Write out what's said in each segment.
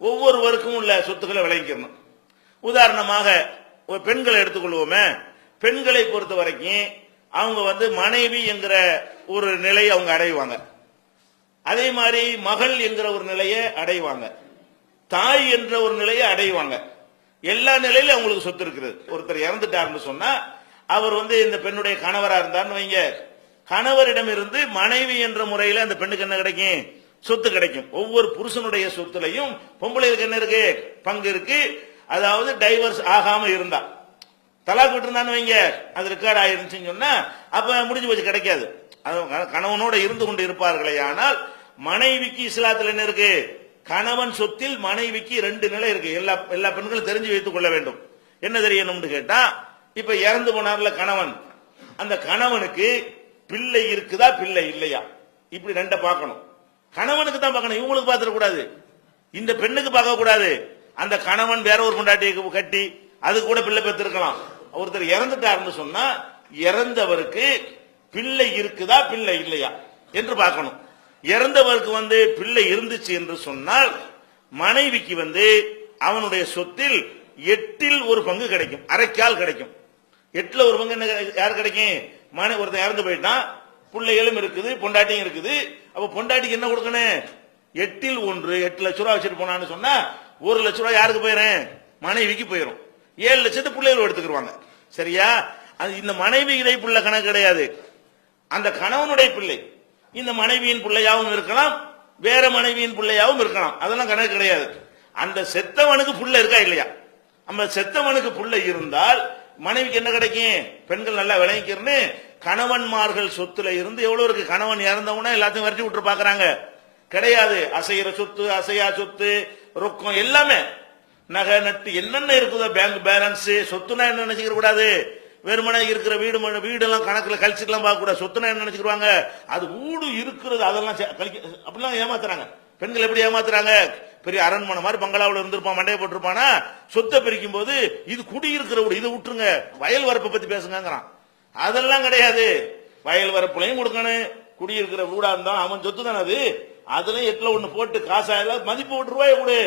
ஒவ்வொருவருக்கும் உள்ள சொத்துக்களை விளங்கிக்கணும். உதாரணமாக பெண்களை எடுத்துக்கொள்வோமே. பெண்களை பொறுத்த வரைக்கும் அவங்க வந்து மனைவி என்கிற ஒரு நிலையை அவங்க அடைவாங்க. அதே மாதிரி மகள் என்கிற ஒரு நிலையை அடைவாங்க. தாய் என்ற ஒரு நிலையை அடைவாங்க. எல்லா நிலையிலும் அவங்களுக்கு சொத்து இருக்குது. ஒருத்தர் இறந்துட்டாருன்னு சொன்னா அவர் வந்து இந்த பெண்ணுடைய கணவரா இருந்தார்னு வைங்க. கணவரிடம் இருந்து மனைவி என்ற முறையில அந்த பெண்ணுக்கு என்ன கிடைக்கும்? சொத்து கிடைக்கும். ஒவ்வொரு புருஷனுடைய சொத்துலையும் பொம்பளைகளுக்கு என்ன இருக்கு? பங்கு இருக்கு. அதாவது டைவர்ஸ் ஆகாம இருந்தா. தலாக் விட்டுருந்தான்னு வைங்க. அது ரெக்கார்ட் ஆயிருந்துச்சுன்னு சொன்னா அப்ப முடிஞ்சு போச்சு கிடைக்காது. கணவனோட இருந்து கொண்டு இருப்பார்களே ஆனால் மனைவிக்கு இஸ்லாத்துல என்ன இருக்கு? கணவன் சொத்தில் மனைவிக்கு ரெண்டு நிலை இருக்கு. எல்லா எல்லா பெண்களும் தெரிஞ்சு வைத்துக் கொள்ள வேண்டும். என்ன தெரியணும்னு கேட்டா இப்ப இறந்து போனார்ல கணவன். அந்த கணவனுக்கு பிள்ளை இருக்குதா பிள்ளை இல்லையா? இப்படி ரெண்ட பார்க்கணும். கணவனுக்கு தான் பார்க்கணும். இவங்களுக்கு பார்த்துடக்கூடாது. இந்த பெண்ணுக்கு பார்க்க கூடாது அந்த கணவன் வேற ஒரு பொண்டாட்டியை கட்டி அது கூட பிள்ளை பெற்றிருக்கலாம். ஒருத்தர் இறந்துட்டாருன்னு சொன்னா இறந்தவருக்கு பிள்ளை இருக்குதா பிள்ளை இல்லையா என்று பார்க்கணும். இறந்தவருக்கு வந்து பிள்ளை இருந்துச்சு என்று சொன்னால் மனைவிக்கு வந்து அவனுடைய சொத்தில் எட்டில் ஒரு பங்கு கிடைக்கும். அரைக்கால் கிடைக்கும். எட்டுல ஒரு பங்கு என்ன யார் கிடைக்கும்? மனை ஒருத்தன் இறந்து போயிட்டான். பிள்ளைகளும் இருக்குது பொண்டாட்டியும் இருக்குது. அப்ப பொண்டாட்டிக்கு என்ன கொடுக்கணும்? எட்டில் ஒன்று எட்டு லட்ச ரூபா வச்சுட்டு போனான்னு சொன்னா ஒரு லட்ச ரூபா யாருக்கு போயிடும் மனைவிக்கு போயிடும் ஏழு லட்சத்து பிள்ளைகள் எடுத்துக்கிடுவாங்க சரியா? அது இந்த மனைவி இதை பிள்ளை கணக்கு கிடையாது. அந்த கணவனுடைய பிள்ளை. இந்த மனைவியின் பிள்ளையாவும் இருக்கலாம் வேற மனைவியின் பிள்ளையாவும் இருக்கலாம். அதெல்லாம் கணக்கு கிடையாது. அந்த செத்தவனுக்கு புள்ள இருக்கா இல்லையா? நம்ம செத்தவனுக்கு புள்ள இருந்தால் மனைவிக்கு என்ன கிடைக்கும்? பெண்கள் நல்லா விளங்கிக்கிறேன்னு கணவன்மார்கள் சொத்துல இருந்து எவ்வளவு இருக்கு? கணவன் இறந்தவனா எல்லாத்தையும் விரட்டி விட்டு பாக்குறாங்க. கிடையாது. அசைகிற சொத்து அசையா சொத்து ரொக்கம் எல்லாமே. நகை நட்டு என்னென்ன இருக்குதோ பேங்க் பேலன்ஸ் சொத்துனா என்ன நினைச்சுக்க கூடாது? வெறுமனே இருக்கிற வீடு ம- வீடெல்லாம் கணக்குல கழிச்சுக்கலாம் பார்க்க கூடாது. சொத்துனா என்ன நினைச்சுக்கிறாங்க அது வீடு இருக்கிறது அதெல்லாம் சே- கழிக்க அப்படிலாம் ஏமாத்துறாங்க. பெண்கள் எப்படி ஏமாத்துறாங்க? பெரிய அரண்மனை மாதிரி பங்களாவில் இருந்திருப்பான் மண்டையை போட்டிருப்பானா? சொத்தை பிரிக்கும் போது இது குடி இருக்கிற வீடு இதை விட்டுருங்க. வயல் வரப்பை பத்தி பேசுங்கிறான் அதெல்லாம் கிடையாது. வயல் வரப்புலையும் கொடுக்கணும். குடியிருக்கிற வீடா இருந்தாலும் அவன் சொத்து தானே அது? அதுல எட்டுல ஒண்ணு போட்டு காசாயில மதிப்பு ஒரு ரூபாய் கொடு.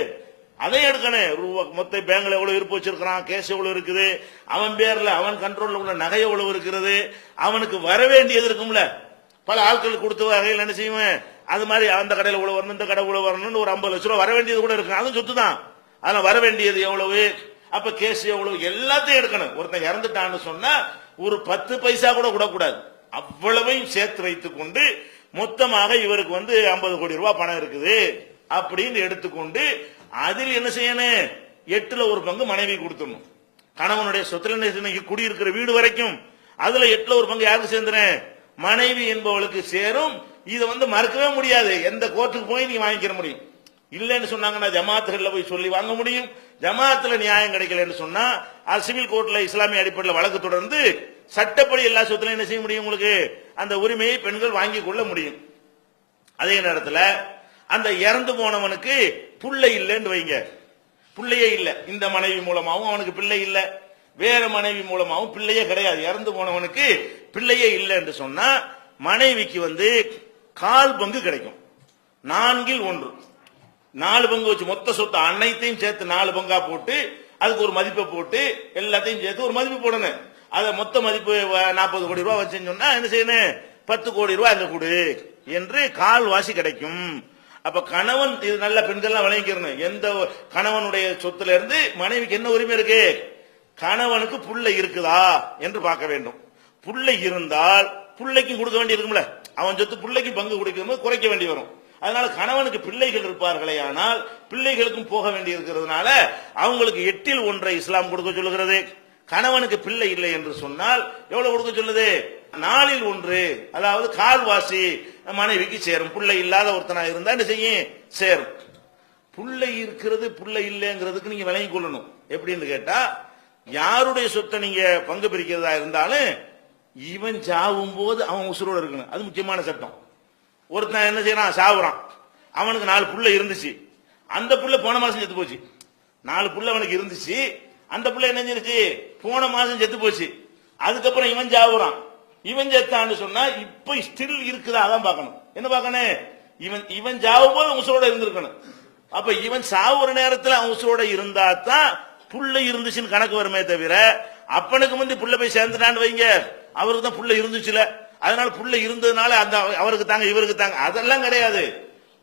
அதையும் எடுக்கணும். ரூபா மொத்த பேங்க்ல எவ்வளவு இருப்பு வச்சிருக்கிறான்? கேஸ் எவ்வளவு இருக்குது? அவன் பேர்ல அவன் கண்ட்ரோல்ல உள்ள நகை எவ்வளவு இருக்கிறது அவனுக்கு வர வேண்டியது இருக்கும்ல. பல ஆட்கள் கொடுத்த வகையில் என்ன செய்வேன்? அது மாதிரி அந்த கடையில் இவ்வளவு வரணும் இந்த கடை இவ்வளவு வரணும்னு ஒரு ஐம்பது லட்ச ரூபா வர வேண்டியது கூட இருக்கு. அதுவும் சொத்து தான். அதனால வர வேண்டியது எவ்வளவு? அப்ப கேஸ் எவ்வளவு? எல்லாத்தையும் எடுக்கணும். ஒருத்தன் இறந்துட்டான்னு சொன்னா ஒரு பத்து பைசா கூட விடக்கூடாது. அவ்வளவையும் சேர்த்து வைத்துக் கொண்டு மொத்தமாக இவருக்கு வந்து ஐம்பது கோடி ரூபாய் பணம் இருக்குது அப்படின்னு எடுத்துக்கொண்டு அதில் என்ன செய்யணும்? எட்டுல ஒரு பங்கு மனைவி கொடுத்துடணும். கணவனுடைய சொத்துல குடியிருக்கிற வீடு வரைக்கும் அதுல எட்டுல ஒரு பங்கு யாருக்கு சேர்ந்துறேன் மனைவி என்பவளுக்கு சேரும். இதை வந்து மறுக்கவே முடியாது. எந்த கோர்ட்டுக்கு போய் நீங்க வாங்கிக்கிற முடியும். இல்லைன்னு சொன்னாங்கன்னா ஜமாத்துகள்ல போய் சொல்லி வாங்க முடியும். ஜமாத்துல நியாயம் கிடைக்கலன்னு சொன்னா சிவில் கோர்ட்ல இஸ்லாமிய அடிப்படையில் வழக்கு தொடர்ந்து சட்டப்படி எல்லா சொத்துலையும் என்ன செய்ய முடியும் உங்களுக்கு? அந்த உரிமையை பெண்கள் வாங்கி கொள்ள முடியும். அதே நேரத்துல அந்த இறந்து போனவனுக்கு புள்ளை இல்லைன்னு வைங்க. பிள்ளையே இல்லை. இந்த மனைவி மூலமாகவும் அவனுக்கு பிள்ளை இல்லை. வேற மனைவி மூலமாகவும் பிள்ளையே கிடையாது. இறந்து போனவனுக்கு பிள்ளையே இல்லை என்று சொன்னா மனைவிக்கு வந்து கால் பங்கு கிடைக்கும். நான்கில் ஒன்று. நாலு பங்கு வச்சு மொத்த சொத்து அனைத்தையும் சேர்த்து நாலு பங்கா போட்டு அதுக்கு ஒரு மதிப்பை போட்டு எல்லாத்தையும் சேர்த்து ஒரு மதிப்பு போடணும். அத மொத்த மதிப்பு நாற்பது கோடி ரூபாய் வச்சுன்னு சொன்னா என்ன செய்யணும்? பத்து கோடி ரூபாய் அந்த கொடு என்று கால் வாசி கிடைக்கும். அப்ப கணவன் இது நல்ல பெண்கள்லாம் விளங்கிக்கிறணும். எந்த கணவனுடைய சொத்துல இருந்து மனைவிக்கு என்ன உரிமை இருக்கு? கணவனுக்கு புள்ள இருக்குதா என்று பார்க்க வேண்டும். புள்ளை இருந்தால் புள்ளைக்கும் கொடுக்க வேண்டி இருக்கும்ல. அவன் சொத்து பிள்ளைக்கு பங்கு கொடுக்கும்போது குறைக்க வேண்டி வரும். அதனால கணவனுக்கு பிள்ளைகள் இருப்பார்களே ஆனால் பிள்ளைகளுக்கும் போக வேண்டி இருக்கிறதுனால அவங்களுக்கு எட்டில் ஒன்றை இஸ்லாம் கொடுக்க சொல்லுகிறது. கணவனுக்கு பிள்ளை இல்லை என்று சொன்னால் எவ்வளவு கொடுக்க சொல்லுது? நாளில் ஒன்று. அதாவது கால்வாசி மனைவிக்கு சேரும். பிள்ளை இல்லாத ஒருத்தனா இருந்தா என்ன செய்யும்? சேரும். புள்ளை இருக்கிறது புள்ளை இல்லைங்கிறதுக்கு நீங்க விளங்கி கொள்ளணும். எப்படின்னு கேட்டா யாருடைய சொத்தை நீங்க பங்கு பிரிக்கிறதா இருந்தாலும் இவன் சாவும் போது அவன் உசுரோட இருக்கணும். அது முக்கியமான சட்டம். ஒருத்தன் என்ன செய்யறான்? சாவுறான். அவனுக்கு நாலு புள்ள இருந்துச்சு. அந்த புள்ள போன மாசம் செத்து போச்சு. நாலு புள்ள அவனுக்கு இருந்துச்சு. அந்த புள்ள என்ன செஞ்சிருச்சு? போன மாசம் செத்து போச்சு. அதுக்கப்புறம் இவன் சாவுறான். இவன் செத்தான்னு சொன்னா இப்ப ஸ்டில் இருக்குதா? அதான் பார்க்கணும். என்ன பார்க்கணும்? இவன் இவன் சாவும் போது உசுரோட இருந்திருக்கணும். அப்ப இவன் சாவுற நேரத்துல அவன் உசுரோட இருந்தா தான் புள்ள இருந்துச்சுன்னு கணக்கு வருமே தவிர அப்பனுக்கு முந்தி புள்ள போய் சேர்ந்துட்டான்னு வைங்க. அவருக்கு தான் புள்ள இருந்துச்சுல. அதனால புள்ள இருந்ததுனால அந்த அவருக்கு தாங்க இவருக்கு தாங்க. அதெல்லாம் கிடையாது.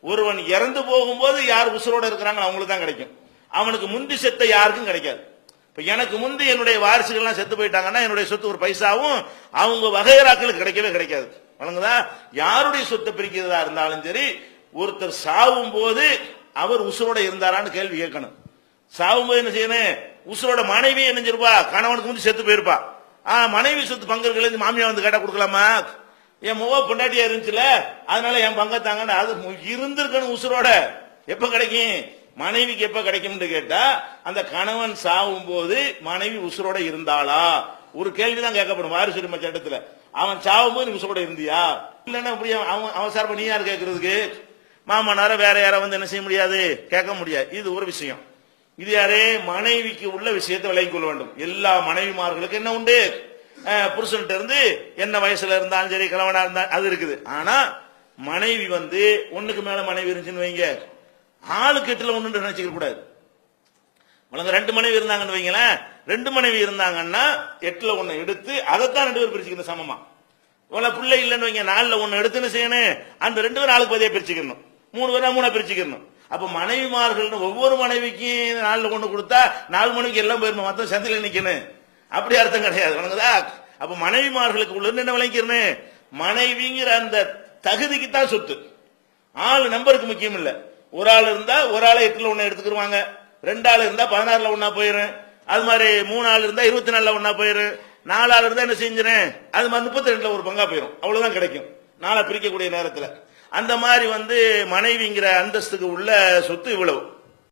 ஒருவன் இறந்து போகும்போது யார் உசுரோட இருக்கிறாங்க அவங்களுக்கு தான் கிடைக்கும். அவனுக்கு முந்தி செத்த யாருக்கும் கிடைக்காது. இப்ப எனக்கு முந்தி என்னுடைய வாரிசுகள்லாம் செத்து போயிட்டாங்கன்னா என்னுடைய சொத்து ஒரு பைசாவும் அவங்க வகையராக்களுக்கு கிடைக்கவே கிடைக்காது. வழங்குதா? யாருடைய சொத்தை பிரிக்கிறதா இருந்தாலும் சரி ஒருத்தர் சாவும் போது அவர் உசுரோட இருந்தாரான்னு கேள்வி கேட்கணும். சாவும் போது என்ன செய்யணும்? உசுரோட மனைவி என்ன செஞ்சிருப்பா கணவனுக்கு முந்தி செத்து போயிருப்பா. மனைவி சொத்து பங்கு இருக்குல்ல மாமியா வந்து கேட்டா கொடுக்கலாமா? என் முக பொண்டாட்டியா இருந்துச்சுல அதனால என் பங்க தாங்கன்னு அது இருந்திருக்கணும் உசுரோட. எப்ப கிடைக்கும்? மனைவிக்கு எப்ப கிடைக்கும்னு கேட்டா அந்த கணவன் சாகும் போது மனைவி உசுரோட இருந்தாளா? ஒரு கேள்விதான் கேட்கப்படும் வாரிசுரிமை சட்டத்துல. அவன் சாகும் போது நீ உசுரோட இருந்தியா? இல்லன்னா இப்படி அவன் அவன் நீ யார் கேட்கறதுக்கு மாமனார வேற யாரை வந்து என்ன செய்ய முடியாது? கேட்க முடியாது. இது ஒரு விஷயம். இது யாரே? மனைவிக்கு உள்ள விஷயத்தை விலகிக் கொள்ள வேண்டும். எல்லா மனைவிமார்களுக்கு என்ன உண்டு? அஹ், இருந்து என்ன வயசுல இருந்தாலும் சரி கிழவனா இருந்தா அது இருக்குது. ஆனா மனைவி வந்து ஒண்ணுக்கு மேல மனைவி இருந்துச்சுன்னு வைங்க. ஆளுக்கு எட்டுல ஒண்ணு நினைச்சுக்க கூடாது. உனக்கு ரெண்டு மனைவி இருந்தாங்கன்னு வைங்களேன். ரெண்டு மனைவி இருந்தாங்கன்னா எட்டுல ஒண்ணு எடுத்து அதைத்தான் ரெண்டு பேரும் பிரிச்சுக்கணும் சமமா. உனக்கு பிள்ளை இல்லைன்னு வைங்க நாலுல ஒண்ணு எடுத்துன்னு செய்யணும். அந்த ரெண்டு பேரும் ஆளுக்கு பதியாக பிரிச்சுக்கணும். மூணு பேரா மூணா பிரிச்சுக்கணும். அப்ப மனைவிமார்கள் ஒவ்வொரு மனைவிக்கும் நாளில் ஒண்ணு கொடுத்தா நாலு மணிக்கு எல்லாம் போயிருமா? மொத்தம் சந்தில நிக்கணும். அப்படி அர்த்தம் கிடையாது. வணங்குதா அப்ப மனைவிமார்களுக்கு உள்ள என்ன விளங்கிறனு மனைவிங்கிற அந்த தகுதிக்கு தான் சொத்து. ஆள் நம்பருக்கு முக்கியம் இல்ல. ஒரு ஆள் இருந்தா ஒரு ஆளை எட்டுல ஒண்ணு எடுத்துக்கிருவாங்க. ரெண்டு ஆள் இருந்தா பதினாறுல ஒன்னா போயிரும். அது மாதிரி மூணு ஆள் இருந்தா இருபத்தி நாலுல ஒன்னா போயிரும். நாலு ஆள் இருந்தா என்ன செஞ்சிடறேன் அது மாதிரி முப்பத்தி ரெண்டுல ஒரு பங்கா போயிரும். அவ்வளவுதான் கிடைக்கும். நாளை பிரிக்கக்கூடிய நேரத்துல. அந்த மாதிரி வந்து மனைவிங்கிற அந்தஸ்துக்கு உள்ள சொத்து இவ்வளவு.